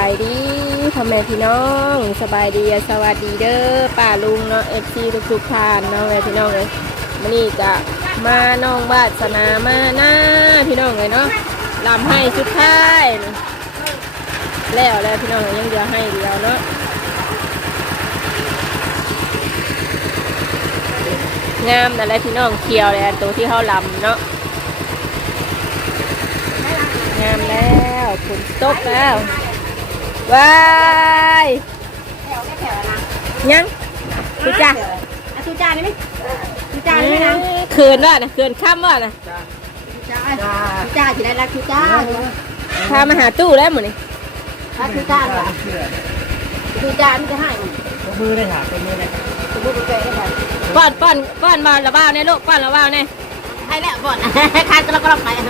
ายดีพ่อแม่พี่น้องสบายดีสวัสดีเด้อป้าลุงเนาะเอฟซีทุกๆท่านเนาะแม่พี่น้องเลยวันนี้จะมาน้องบาสนามาหน้าพี่น้องเลยเนาะลำให้สุดท้ายแล้วแล้วพี่น้องยังเดียวให้เดียวเนาะงามแต่นแหละพี่น้องเคียวเลยอันตัวที่เขาลำเนาะงามแล้วฝนตกแล้ว ว้ายแถวแถวนะยังดูจ้าอะชูจานได้ไหมชูจานได้ไหมนางเขินว่านะเขินข้ามว่านะชูจานชูจานที่ได้รักชูจานพามาหาตู้แล้วหมดนี่รักชูจานว่ะชูจานมันจะให้มันมือเลยค่ะเป็นมือเลยสมมติเป็นได้ไหมป้อนป้อนป้อนมาละบ้าวเนี่ยลูกป้อนละบ้าวเนี่ยให้แล้วก่อนคานกระกระไปอ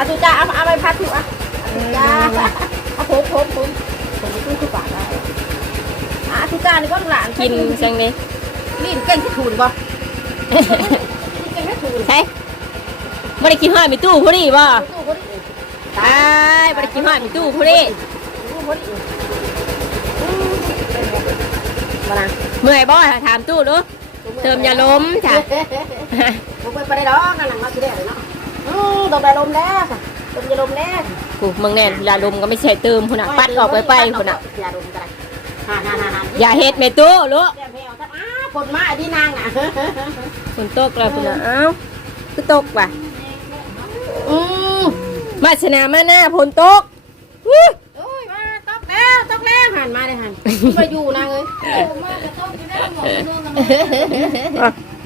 ะชูจานเอาเอาไปพัดถูกอะชู จาเอาผมผมผมผมตู้คือปากได้อะชูจานนี่ก็หลานกินจังเลยนี่เก่งที่ถูนบ่เก่งที่ถูนใช่ไม่ได้กินห้อยมีตู้ผู้นี่บ่ตู้คนนี้ตายไม่ได้กินห้อยมีตู้ผู้นี่ตู้คนนี้มาเมื่อยบ่ถามตู้ดูเติมยาล้มจ้ะผมไปได้ดอกนั่นหลังมาสิได้เนาะอือดอกได้ลมแล้วค่ะดมจะลมแล้ว กูเมืองแน่นยาล้มก็ไม่ใช่เติมพุ่นน่ะปัดออกไปไปพุ่นน่ะอย่าดมกันฮ่าฮ่าฮ่าฮ่าอย่าเฮ็ดแม่ตู้ลูกแก้มแมวถ้าอ้าฝนมาดีนางน่ะฝนตกแล้วพุ่นน่ะเอ้าคือตกว่ะอืมมาชนะมาหน้าฝนตกอุ๊ยโอ้ยมาตกแล้วตกแล้วหันมาเลยหันมาอยู่นางเอ้ย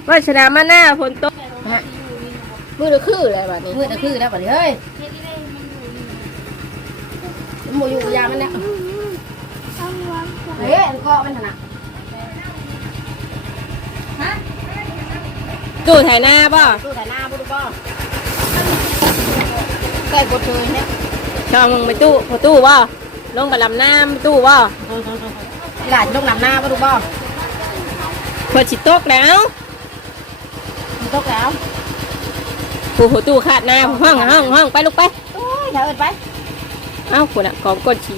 ว่าชนะมาหน้าฝนตกมือเดือคืออะไรแบบนี้มือตะคือแล้วบัดนี้เฮ้ย มันบ่อยู่ยามันเนี่ยเฮ้ยอันเกาะมันหั่นน่ะตู้ไถนาป่ะตู้แต่หน้าบ่ดูบ่ใกล้กดเลยเนี่ยช่องมึงไปตู้พอตู้ป่ะลงไปลำน้ำตู้ป่ะหลานลงน้ำหน้าบ่ดูบ่พอจิตตกแล้วตกแล้วผู้หัวตู้ขาดหน้าห้องห้องห้องไปลูกไปโอ้ยถ้าเอินไป เอ้าคุณอะของกดฉี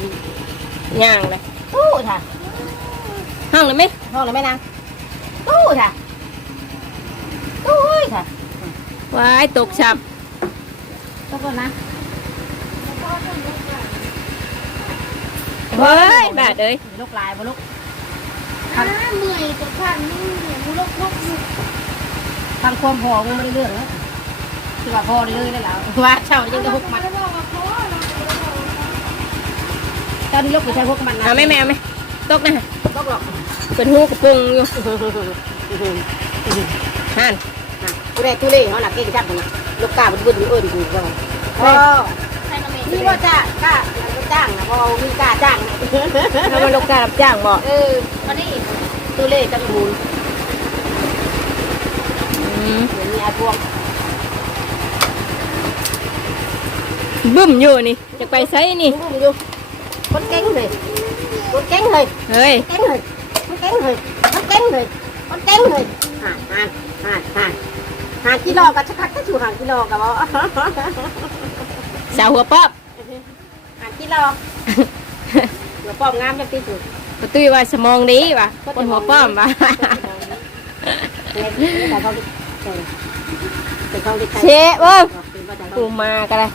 ย่างเลยตู้ค่ะห้องเลยไหมห้องเลยแม่นางตู้ค่ะตู้เอ้ยค่ะว้ายตกฉับต้องก่อนนะเฮ้ยบาดเลยลูกลายบ่ลูกอ่าเมื่อยกับขันนี่มูลกลกอยู่ทางความพอมันไม่ได้เรื่องนะที่ว่าพอได้เลยได้แล้วว่าเช่ายังจะหกมัน ไม่บอกว่าพ่อเรา ตอนนี้ลูกอยู่ใช้หกมันนะเอาไหม่แมวไหมตกนะลูกหรอกเป็นหูกระปุงอยู่ฮันกูได้ตู้เล่เขาหนักเก่งจังนะลูกกาบุญบุญเอิญกูก็นี่ว่าจ้ากล้าจ้างนะพอมีกล้าจ้างเขามาลงกการับจ้างบอกเออวันนี้ตู้เล่จังบูนอืมเหมือนมีไอ้พวกบึ้มอยู่นี่จะไปไซนี่มึงดูคนเก่ คนเก่งเลยเฮ้ยเก่งเลยคนเก่งเลยคนเก่งเลยคนเก่งเลยห่านห่านห่านห่านห่านกิโลกับชักก็ชูห่านกิโลกับบ่สาวหัวป๊อบห่านกิโลหัวป้อมงามจังที่สุดประตุ้ยว่าสมองดีว่ะคนหัวป้อมว่ะเนี่ยแต่เขาเป็นเขาที่ใครเชะเบิ้งเป็นว่าจังกูมากันเลย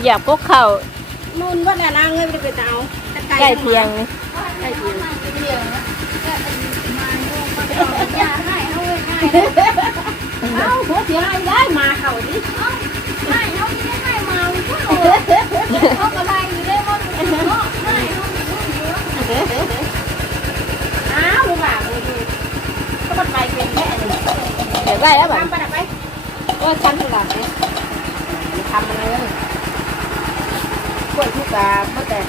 เหยียบพวกเข่า นุ่นว่าเนี่ยนางเอ้ยไม่ได้ไปเอาใกล้เพียงนี่ใกล้เคียงเดียวนะก็มาดูมาเอายาให้เอาเลยให้เอ้าหัวเสียให้ได้มาเขาดิให้เขาไม่ได้ให้มาเลยเขากระไรอยู่ได้ว่าเนาะให้เขาไม่รู้อยู่อ้าวลูกหลานเลยดูก็มันไปเป็นแค่นี้เดี๋ยวได้แล้วบ่ทำไปไปโอ้ฉันลูกหลานเลยทำอะไรเลย กล้วยทุกแบบเมื่อแต่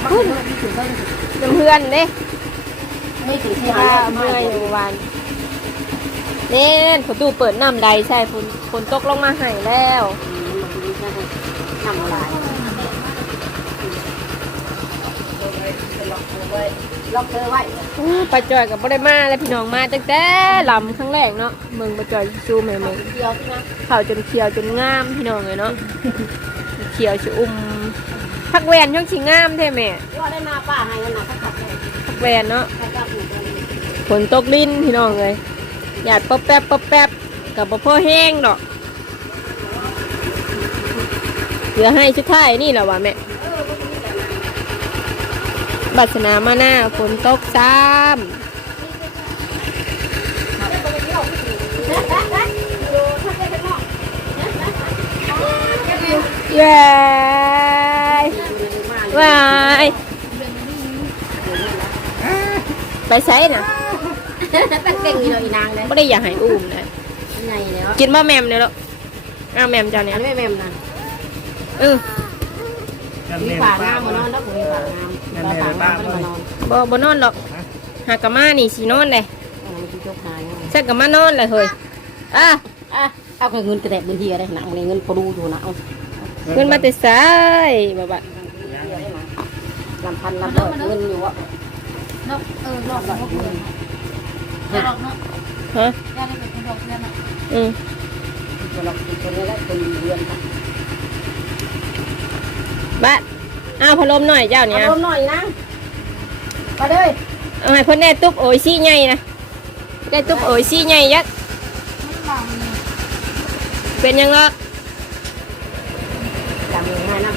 เมื่อคืนที่ถึงก็น้ำเพื่อนเด้ไม่ถึงที่ว่าห้าเมื่อยอยู่วันเน่นประตูเปิดน้ำใดใช่ฝนฝนตกลงมาให้แล้วทำอะไรล็อกเธอไว้อู้ปลาจอยกับบ่ได้มาแล้วพี่น้องมาตั้งแต่ลำครั้งแรกเนาะเมืองปลาจอยซูมให้เมืองเดียวที่นะเข่าจนเขียวจนงามพี่น้องเลยเนาะเขียวจะอุ้มพักแวนช่องชิงงามแท้แม่ว่าได้มาป้าให้กันนะเขาขับเลยพักแวนเนาะเขาก็ปลูกเลยฝนตกลิ้นพี่น้องเลยหยาดป๊อบแป๊บป๊อบแป๊บกับบ่พ่อแห้งดอกเหลือให้ชุดท้ายนี่แหละวะแม่บัสนามาหน้าฝนตกซ้ดูถ้าได้ข้างนอกำเย้วายไปใช้นะตั้งเก่งอยู่เลยอีนางเลยไม่ได้อยากให้อุ้มนะไงเนี่ยกินบ่แมมเนี่ยหรอกเอาแมมเจ้าเนี่ยอันนี้ไม่แมมนะเออมีฝางามมานอนแล้วผมมีฝางามเราฝางามก็มานอนบ่บ่นอนหรอกหากะมานี่สินอนเลยอันนี้ที่กะมานอนเลยเฮ้ยอะอะเอาเงินกระแดกบนทีอะไรหนังเงินพอดูอยู่นะ เอาเงินมาแต่ไสายบ่บะลำพันลำเลิศเงินอยู่อะนกเออหลอกหลอกเพื่อนหลอกเนาะฮะย่าได้เป็นคนหลอกเพื่อนอะอืมคนละคนนี้แหละคนเรียนค่ะบ้านเอาพัดลมหน่อยเจ้าเนี่ยเอารมหน่อยนะมาเลยเอาให้เพ่นได้ตุ๊บโอยซี่ใหญ่นะได้ตุ๊บโอยซี่ใหญ่ยักษ์มันบังเลยเป็นยังเงาะ จำง่ายนะ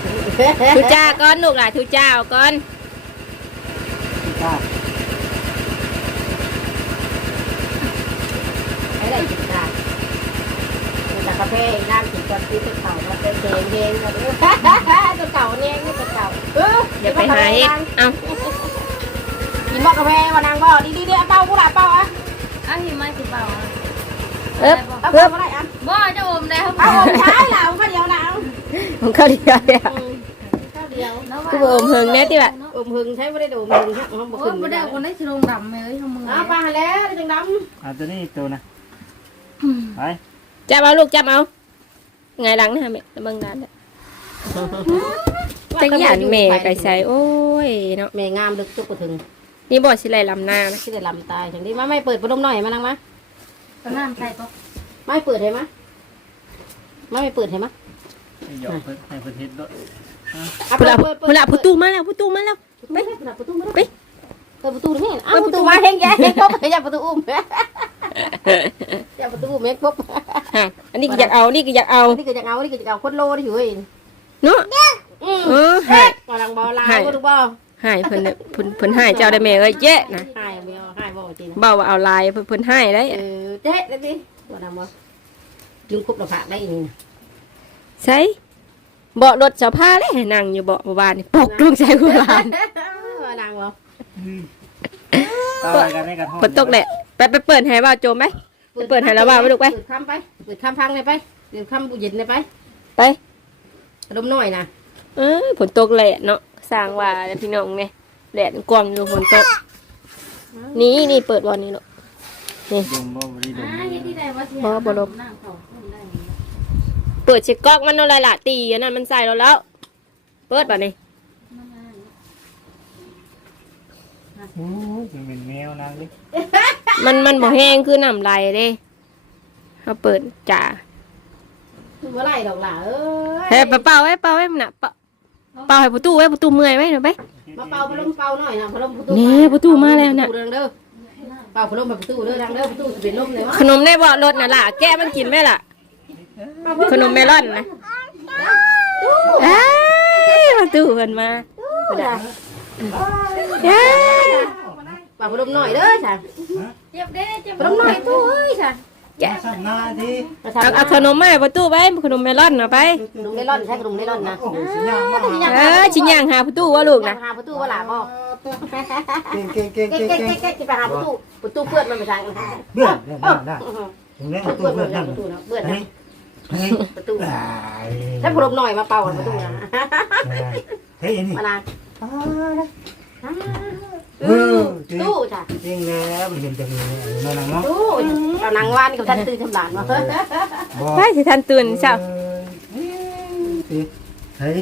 ทุจ้าก่อนลูกหล่ะทุจ้าเอาก่อนไอ้ไรจิตตาจากกาแฟนั่งกินก่อนซื้อตัวเก่ามาเป็นเองเองตัวเก่าเนี่ยนี่ตัวเก่าเอออย่าไปหาเฮ็ดเอากินบอกกาแฟวันนางบ่ดีดีดีเป้ากูหล่ะเป้าอะอันนี้ไม่สิเปล่าอะเอ๊บเอาเอ๊เพิ่บมมาได้อะบ่จะอมได้ครับเอาผมใช้หล่ะก็เดียวหล่ะของเขาดีใจอะข้าวเดียว คือบ่อมเฮิงแน่ที่แบบอมหึงใช้ไม่ได้ดูมหึงฮะห้องบ่โอ้ขึ้ยนบ่ไม่ได้ได้คนได้ชิลงดำเลยทั้งมืออ้าวปลาแล้วจังดำเอาตัวนี้อีกตัวนะไปจับเอาลูกจับเอาไงหลังนะแม่แล้วเบิ่งด้านเด้อจังหยันแม่ไปใส่โอ้ยเนาะแม่งามลึกจุกกระถึงนี่บ่สิไหลลำหน้านะที่ได้ลำตายจังดีมาไม่เปิดพัดลมหน่อยมานังมาตอนน้ำใส่ปะไม่เปิดให้มะไม่เปิดให้มะให้หยอกเพิ่นให้เพิ่นเฮ็ดด้วย พุ่นละพุ่นละประตูมาแล้วประตูมาแล้วไปเปิดประตูมาไปเปิดประตูนี่อ้าวประตูมาเฮงแย่เฮงปุ๊บอย่าประตูอุ้มอย่าประตูอุ้มเฮงปุ๊บฮะอันนี้ก็อยากเอานี่ก็อยากเอานี่ก็จะเอานี่ก็จะเอาคนโลนี่อยู่เว้ยเนาะอืมเออหายกำลังบอลาวก็ดูบอลหายเพิ่นเนี่ยเพิ่นเพิ่นหายเจ้าได้แม่เอ้ยเจ๊นะหายไม่เอาหายบอลจริงเบาว่าเอาลายเพิ่นเพิ่นหายได้เออเจ๊ได้ดิบอลดำบอลดึงคุบเราฝากได้อีกใช่ เบาะรถเสาผ้าเลยนั่งอยู่เบาะบ่บ้านนี่ปกลงใส่หัวหลานบอลดังบอลต่อกันให้กันห้องฝนตกแหละไปไปเปิดให้บ่าวโจมไหมเปิดให้แล้วว่าไว้ลูกไปเปิดคำไปเปิดคำพังเลยไปเปิดคำบุญเย็นเลยไปไปกระดมหน่อยนะเอ้ยฝนตกแหละเนาะสร้างว่าแล้วพี่น้องเนี่ยแดดกว้างอยู่ฝนตกนี่นี่เปิดบอลนี่เนาะดมบ่บ่ได้ดมอ่าเฮ็ดที่ใดว่าสิบ่บ่ลบนั่ง เขาคนได้เปิดเช็คก๊อกมันเนาะหลายๆตีอันนั้นมันใส่เราแล้ว เปิดป่ะนี่โอ้ยมันเป็นแมวนางดิมันมันบ่แห้งคือน้ำลายเด้เขาเปิดจ่าคือเมื่อไรดอกหล่ะเอ้เฮ้ยยเป่าไว้เป่าไว้มันน่ะเป่าเป่าให้ประตูไว้ประตูเมื่อยไว้หน่อยไปมาเป่าพัดลมเป่าหน่อยนะพัดลมประตูนี่ประตูมาแล้วน่ะเรื่องเด้อเป่าพัดลมแบบประตูเด้อดังเด้อประตูจะเป็นลมเลยวะขนมในเบาะรถน่ะล่ะแกะมันกินไหมล่ะ ขนมเมลอนนะเอ้ยประตูเพิ่นมาเอ้ยเป่าพัดลมหน่อยเด้อจ้ะเจ็บเด้เจ็บพัดลมหน่อยตู้เอ้ยจ้ะแกะสักหน้าทีเอาเอาขนมมาให้ประตูไว้ขนมเมลอนน่ะไปขนมเมลอนใช่ขนมเมลอนนะโอ้โหสิยากมากเออชิ้นย่างหาประตูว่าลูกนะนะหาประตูว่าหล่ะบ่เก่งเก่งเก่งเก๊กเก่งเก๊กเก่งเก๊กเก๊กไปหาประตูประตูเปื้อนมันไม่ใช่เบื่อเบื่อได้ได้ถึงแล้วเปื้ตู้อนเบื่มัอนไม่นั่ใช่งประตูนะเปื้อนเฮ้ย เฮ้ยประตูอ่าถ้าพัดลมหน่อยมาเป่าประตูนะเฮ้ยนี่มานานเออตู้จ้ะจริงแล้วมันเป็นจังเลยนั่นน่ะเนาะตู้เอานางว่านกับท่านตื่นทำหลานมาไปสิทันตื่นเช้าเฮ้ย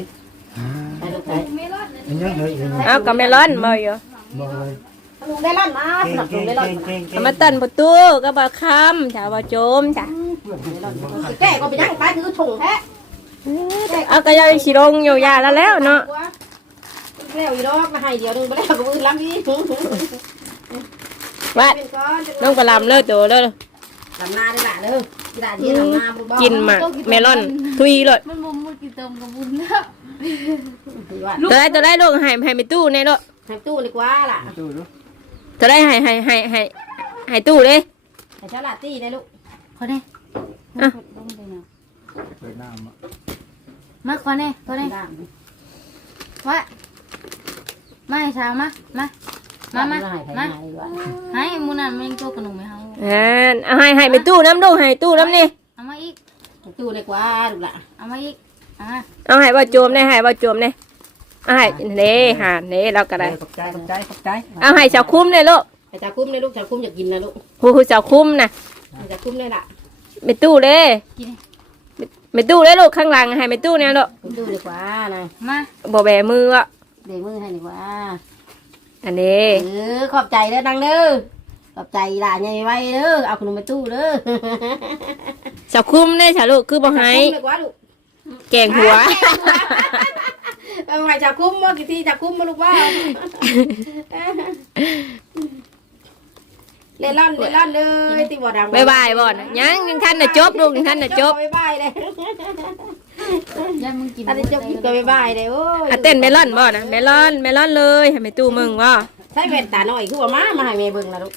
ใช่ลูกใช่ไม่รอดเลยอันยังเฮ้ยเอากับเมลอนมาอยู่บอกเลยลุงได้ลั่นมาสเก่งนับลุเก่งงได้ลั่นเก่งเก่งเก่เอางมาตันประตูก็บ่คำจ้าบ่โจมจ้ะแก่ก็ไปยังไปถือชงแท้เอาก็ยังสิลงอยู่ยาแล้วแล้วเนาะแล้วอีดอกมาให้เดียวหนึงบ่แล้วก็มือล้ำอีกว่าเป็นก้อนน้องกระลำเลิกตัวเลิกลำหน้าได้ละเด้อกีฬาที่ลำหน้าบ่บ่กินหมากเมลอน ทุยเลยมันมุมมันกินเติมกับบุญแล้วถือว่าตัวได้ตัวได้ลูกให้ให้ไปตู้ในรถให้ตู้ดีกว่าล่ะดูดู ตัวได้ให้ให้ให้ให้ให้ตู้เลยให้ชาลาตี้ได้ลูกเขาเนี่ยอะลงไปเนาะเปิดน้ำอะมาขอเนี่ยตัวเนี่ยได้ว่ามาให้ชามามามามาให้ให้มาให้ดีกว่าให้มูนันมันยังตัวขนมไม่เฮาอ่าเอาให้ให้ไปตู้น้ำลูกให้ตู้น้ำนี่เอามาอีกให้ตู้ดีกว่าลูกล่ะเอามาอีกอะเอาให้ว่าโจมได้ให้ว่าโจมได้เอาให้เน่หาเน่เราก็ได้ขอบใจขอบใจขอบใจเอาให้ชาวคุ้มเลยลูกให้ชาคุ้มเลยลูกชาคุ้มอยากกินนะลูกผู้ผู้ชาวคุ้มนะให้ชาคุ้มเลยล่ะไปตู้เลยกินเลยไปตู้เลยลูกข้างหลังให้ไปตู้เนี่ยลูกให้ตู้ดีกว่านะมาบ่แบมืออะเดี๋ยวมือให้ดีกว่าอันนี้เออขอบใจเด้อดังเด้อขอบใจหลานใหญ่ไว้เด้อเอาขนมไปตู้เด้อชาวคุ้มได้ชาวลูกคือบ่ให้ชาคุ้มดีกว่าลูกแกงหัว เอาให้ชาคุ้มว่ากี่ทีชาคุ้มมาลูกว่าเล่ร่อนเล่ร่อนเลยตีบ่ดังบายบายบ่นะยังยังท่านน่ะจบลูกยังท่านน่ะจบบ๊ายบายเลยย่ามึงกินอันนี้จบกินก็บ๊ายบายเลยโอ้ยอะเต้นเมลอนบ่นะเมลอนเมลอนเลยให้ไปตู้มึงบ่ใช้แว่นตาหน่อยคือว่ามามาให้แม่เบิ่งนะลูก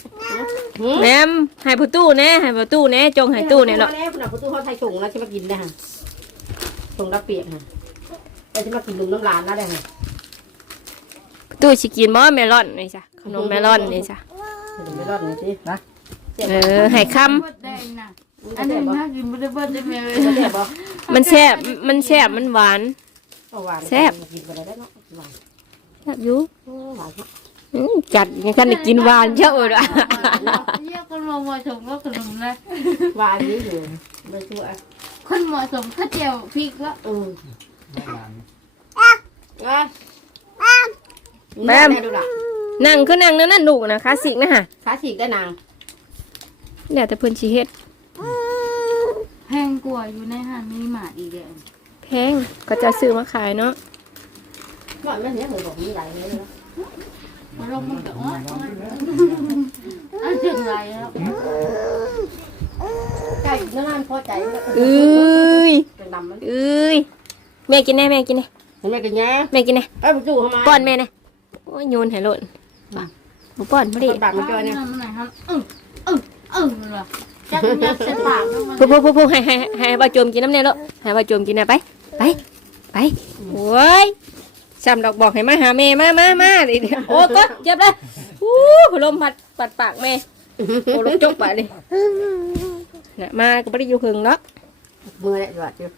หืมแหนมให้ผู้ตู้แน่ให้ผู้ตู้แน่จงให้ตู้เนี่ยหรอกแล้วคุณน่ะประตูเขาไทยส่งแล้วจะมากินได้ฮะส่งรับเปียกฮะ แต่จะมากินลุงน้ำลานแล้วได้ฮะผู้ตู้สิกินบ่เมลอนนี่จ้ะขนมเมลอนนี่จ้ะไม่รอดเลยสินะเออให้คำเบิดแดงน่ะอันนี้น่ากินบ่ได้เบิดได้แม่เว้ยเจ็บบ่มันแซ่บมันแซ่บมันหวานเอาหวานแซ่บกินไปได้เนาะหวานแซ่บอยู่โอ้หวานเนาะอืมจัดยังท่านได้กินหวานเยอะเลยอะเรียกคนมาเหมาะสมก็ขนมเลยหวานนี้อยู่ไม่ชั่วคนเหมาะสมข้าวเจียวพริกก็ อืมหลานแม่ดูล่ะนั่งคือนั่งนั่นนั่นลูกนะคลาสสิกนะฮะขาฉีกได้นางเดี๋ยวแต่เพิ่นสิเฮ็ดแพงกว่าอยู่ในห้างมินิมาร์ทอีกเด้อแพงก็จะซื้อมาขายเนาะว่าแม่เนี่ยเหมือนบอกมีหลายเลยนะมาลงมันก็อ๋ออันเจ็บไรแล้วไก่น้ำมันพอใจเอ้ยเป็นดำมันเอ้ย แม่กินแน่แม่กินแน่เห็นไหมกันเนี่ยแม่กินแน่เอ้ยจู่เข้ามาป้อนแม่แน่โอ้ยโยนให้โลดบ่ป้อนบ่ดิปากมันจอยเนี่ยมันไหนครับอึ้งอึ้งอึ้งเลยจักยัดเส้นปากด้วยมันพูพูพูพูให้ให้ให้ให้บ่าโจมกินน้ำแน่โลดให้บ่าโจมกินน่ะไปไปไปโอ้ยซ้ำดอกบอกให้มาหาแม่มามามาดิโอ้ก็เจ็บเลยอู้พัดลมพัดปัดปากแม่โอ้ลูกจกปากดิน่ะมาก็บ่ได้อยู่หึงเนาะมือเนี่ยหยอดอยู่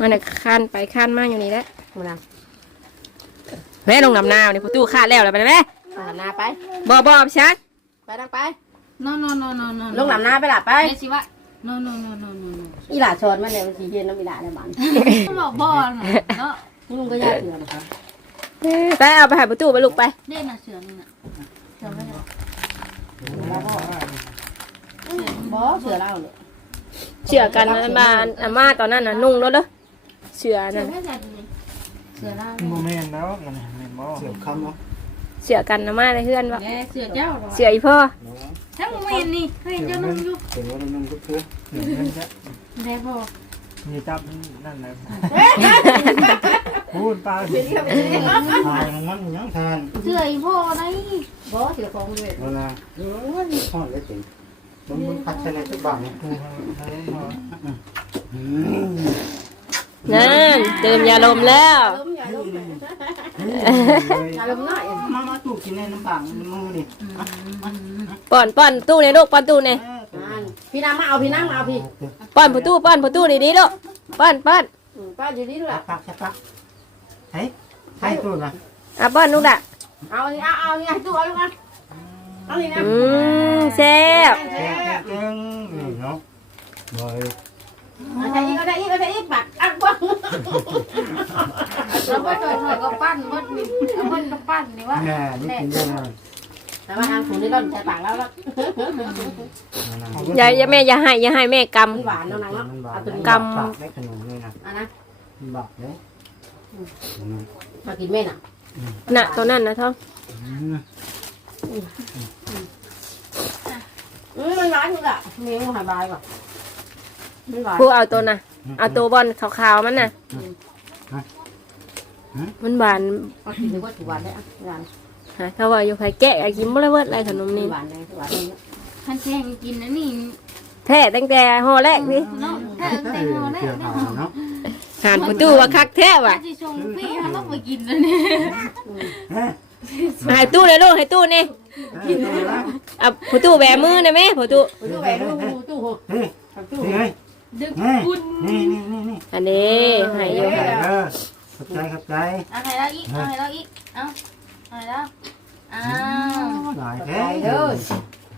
มันน่ะคานไปคานมาอยู่นี่แหละมือนะแม่ลงน้ำนาวนี่ประตูคาดแล้วแล้วไปไหมลงหนาไป บ่บ่พี่ชักไปนั่งไป no no no no no ลงหนาไปหลับไปไอ้สิวะ no no no no no no อีหลาชอนมันเนี่ยมันสีเย็นน้ำอีหลาเนี่ยมันบอกบอลเนาะลุงก็ยากเถื่อนนะครับไปเอาไปหาประตูไปลูกไปเด่นน่ะเสือนี่น่ะเสือไม่ได้บอเสือเล่าเลยเชื่อกันนะมาอาม่าตอนนั้นน่ะนุ่งแล้วเด้อ เชื่อเสือนั่นไม่ใช่ดิเสือล่าโมเมนต์แล้วมันแม่นบ่เสียบคำเนาะเชื่อกันอาม่าในเพื่อนว่าแกเสือเจ้าหรอเชื่ออีพ่อทั้งเวียนนี่ให้เจ้านุ่งอยู่เสียงว่ามันก็คือเสียงนั่นจะได้พอมีจับนั่นแหละพูดปลาสิทานมันยังทานเสืออีพ่อไหนบอเสือของเลยเวลาเออนี่ทอดได้จริงมันมันพัฒนาทุกบางนี่คืออืม นั่นเติมยาลมแล้วล้มใหญ่ล้มเลยอย่าลมน้อยมามาตู้กินในน้ำบางมือนี่ป้อนป้อนตู้ในลูกป้อนตู้ในพี่น้ำมาเอาพี่น้ำมาเอาพี่ป้อนประตูป้อนประตูดีๆลูกป้อนป้อนป้าอยู่นี่ด้วยปักปักปักเฮ้ยใช่ตู้นะอะป้อนลูกด่ะเอานี่เอาเอานี่ตู้เอาลูกนะเอานี่นะอืมแซ่บแกงแกงนี่เนาะ เอาได้อีกเอาได้อีกเอาได้อีกบักอักบ้างแล้วก็ถอยถอยก็ปั้นวัดมีมันก็ปั้นนี่ว่าแม่นี่กินได้เลยแต่ว่าทางถุงนี่ร่อนใส่ปากแล้วแล้วอย่าอย่าแม่อย่าให้อย่าให้แม่กมันหวานน้องนังเนาะมันบาเอากตัวนี้กได้ขนมนี่นะเอานะมันบากเลยมากินแม่น่ะน่ะตัวนั้นนะท้องอืมมันร้ายมึงอะมีมึงหายบายป่อนะมันร้ายผู้เอาตัวน่ะ เอาตัวบอลขาวๆมันน่ะมันหวานเอากินนึกว่าถือหวานได้อะหวานฮะถ้าว่าอยู่ไผแกะอะกินบ่ได้เบิดอะไรขนมนี่หวานเลยหวานเลยท่านแจ้งกินนะนี่แท้ตั้งแต่ห่อแรกนี่เนาะถ้าเอแต่องงได้เกี่ยวได้ขาวเนาะหานประตูว่าคักแท้ว่ะที่ชงพี่เขาต้องไปกินแล้วเนี่ยเฮ้ยมาให้ตู้เลยลูกให้ตู้นี่กินเลยนะเอาประตูแบมือได้ไหมประตู ตู้แหวนตู้ตู้หกเฮ้ยตู้นี่ไง ดึกนี่คุณนี่นี่นี่นี่อันนี้ให้อยู่เอค่ะอขอบใจขอบใจเอาให้เราอีกเอาให้เราอีกเอาเอาให้เราอ้าวหลายใจแท้เลย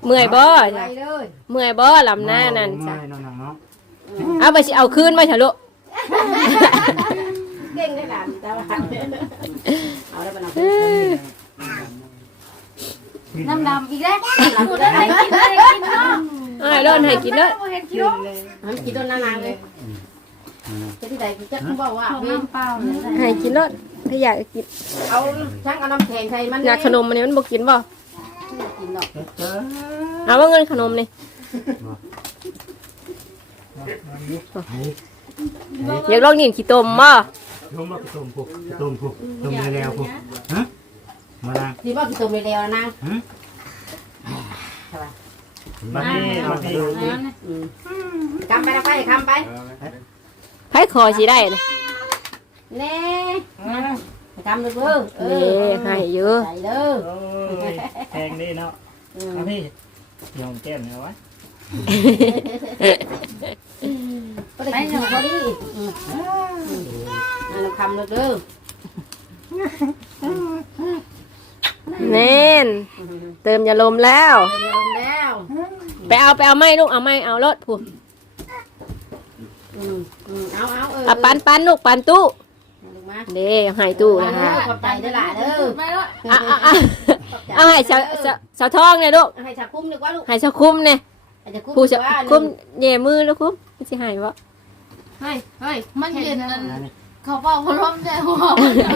เมื่อยบ่ใจเลยเมื่อยบ่ลำหน้านั่นจ้ะไม่น้องๆเนาะเอาไปสิเอาคืนมาเถอะลูกเก่งได้หลานแต่ว่าเอาได้ปะน้องน้ำดำอีกแล้วหมดแล้วให้กินได้กินเนาะ เอาให้ร้อนให้กินเด้อเห็นกิโลมันกินต้นนานๆเลยจะที่ใดจะบอกว่าขอน้ำเปล่าเลยให้กินรสถ้าอยากกินเอาช่างเอาน้ำแข็งใส่มันอยากขนมอันนี้มันบ่กินบ่กินดอกเจอเอาว่าเงินขนมนี่อยากลองกินขี้ต้มบ่ลงมาต้มผูกต้มผูกต้มแล้วผูกฮะมาละที่ว่ากินตัวไม่เร็วนะฮะ มาดีมาดีคำไปนะไปคำไปไผคอสิได้นะเน่คำดูเด้อเอนี่อให้เยอะใจเด้อโอ้ยแพงดีเนาะเอาพี่ยอมแก้มเอาไว้ก็ได้กินพอดีอันคำดูเด้อ แน่น เติมยาลมแล้วเดินแล้วไปเอาไปเอาไม้ลูกเอาไม้เอารถผู้เอาเอาเออเอาปันปันลูกปันตู้ลูกมาเด้ให้ตู้นะคะขอบใจเด้อล่ะเด้อไม่แล้วอะอะอะเอาให้สาวสาวสาวทองเนี่ยลูกให้ชาคุ้มดีกว่าลูกให้สาวคุ้มเนี่ยให้ชาคุ้มผู้ดีสาวกว่าคุ้มเย่มือแล้วคุ้มไม่ใช่ให้บ่เฮ้ยเฮ้ยมันเย็นนั่นเขาเป่าพัดลมใจหัวมันเย็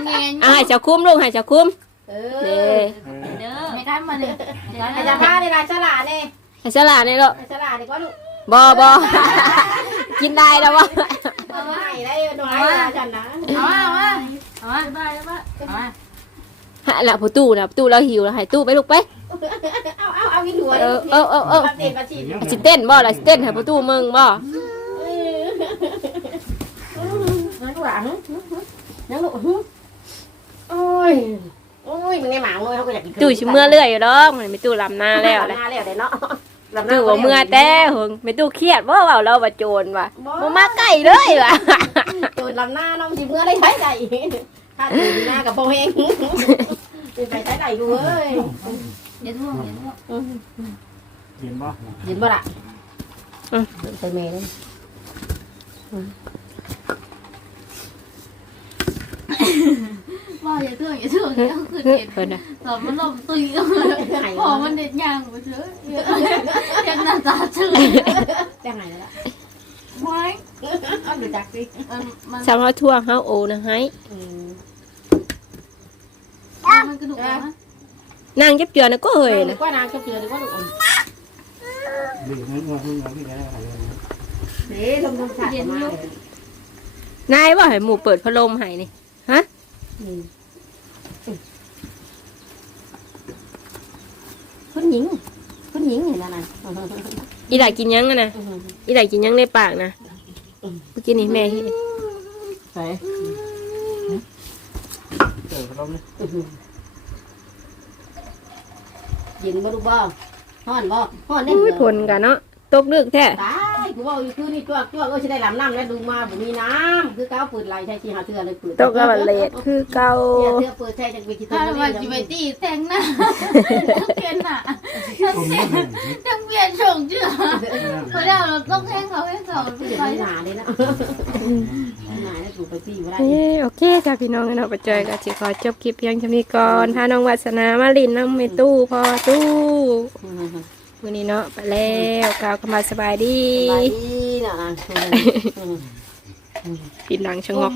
นเย็น เอาให้สาวคุ้มลูกให้สาวคุ้ม เอเด้อเด้อไม่ได้มาเลยให้ชาผ้าในลายฉลาดเนี่ยให้สลาเนี่ยลูกให้ฉลาดดีกว่าลูกบ่บ่กินได้แล้วบ่เอาไว้ได้หน่อยจันนะเอามาเอามาเอามาได้ได้ป่ะเอามาฮะละผู้ตู้นะผู้ตู้เราหิวแล้วให้ตู้ไปลูกไป เอาเอาเอากินหัวเออเออเออเออมาเต็มมาฉีดสิเต้นบ่ล่ะสิเต้นให้ผู้ตู้มึงบ่นั่งหลังนั่งลูกโอ้ย โอ้ยมันไงหมาเลยเขาก็อยากกินตู้สิเมื่อเรื่อยอยู่ดอกมันไม่ตู้ลำหน้าแล้วแหละหน้าแล้วเด้เนาะตู้บ่เมื่อแต่หึงไม่ตู้เครียดบ่เว้าเราว่าโจรว่ะบ่มาใกล้เลยว่ะตัวลำหน้าน้องสิเมื่อได้ใช้ใจถ้าตื่นหน้ากับโปเองตื่นไปใช้ใจดูเอ้ยอย่าท่วงอย่าท่วงเห็นบ่ยินบ่ล่ะไปเมย์ ว่าอย่าท่วงอย่าท่วงอย่าคือเด็ดเพิ่นน่ะตอนมันลมตุยพอมันเด็ดยางไปเถอะยังหน้าตาเฉยจะหายแล้วไว้เอาดูจักสิมันสำหรับทั่วเฮาโอนะให้มันกระดูกนะนางเจ็บเจือนะก็เฮยนะว่านางก็เจอดีว่าลูกดีงั้นว่าเพิ่งเอาพี่ได้อะไรเฮ้ยลมลมขาดมานายว่าให้หมู่เปิดพัดลมให้นี่ คุณหญิงคุณหญิงเห็นอะไรอีหลากินยังอะนะอีหลากินยังในปากนะเมื่อกี้นี่แม่เฮ็ดใส่เจอพัดลมเลยยินบ่ลูกบ่ฮ้อนบ่ฮ้อนได้อุ้ยผลกันเนาะตกดึกแท้ตาย กูว่าอยู่คือนี่ตัวตัวก็สิได้ลำน้ำแล้วดูมาบ่มีน้ำคือเก้าเปิดไหลใช่สิหาเทื่อเลยเปิดตกกับเลดคือเก่าเนี่ยเทื่อเปิดใช่จังไปที่ตัวถ้านี้ว่าจะไปตีแต่งหน้าเปลี่ยนหน้าผมนี่เลยจังเปลี่ยนชงเจือเพราะเราต้องแห้งเขาให้เขาเดี๋ยวไปหนาเลยนะหนาเนี่ยถูกไปตีบ่ได้เอ้ยโอเคจ้าพี่น้องเนาะไปเจอกันสิขอจบคลิปเพียงเท่านี้ก่อนพาน้องวัสนามาลินน้ำเมตู้พอตู้ วันนี้เนาะไปแล้วกล่าวคำว่าสบายดี ไปดีน่ะปิดหลังชะงอก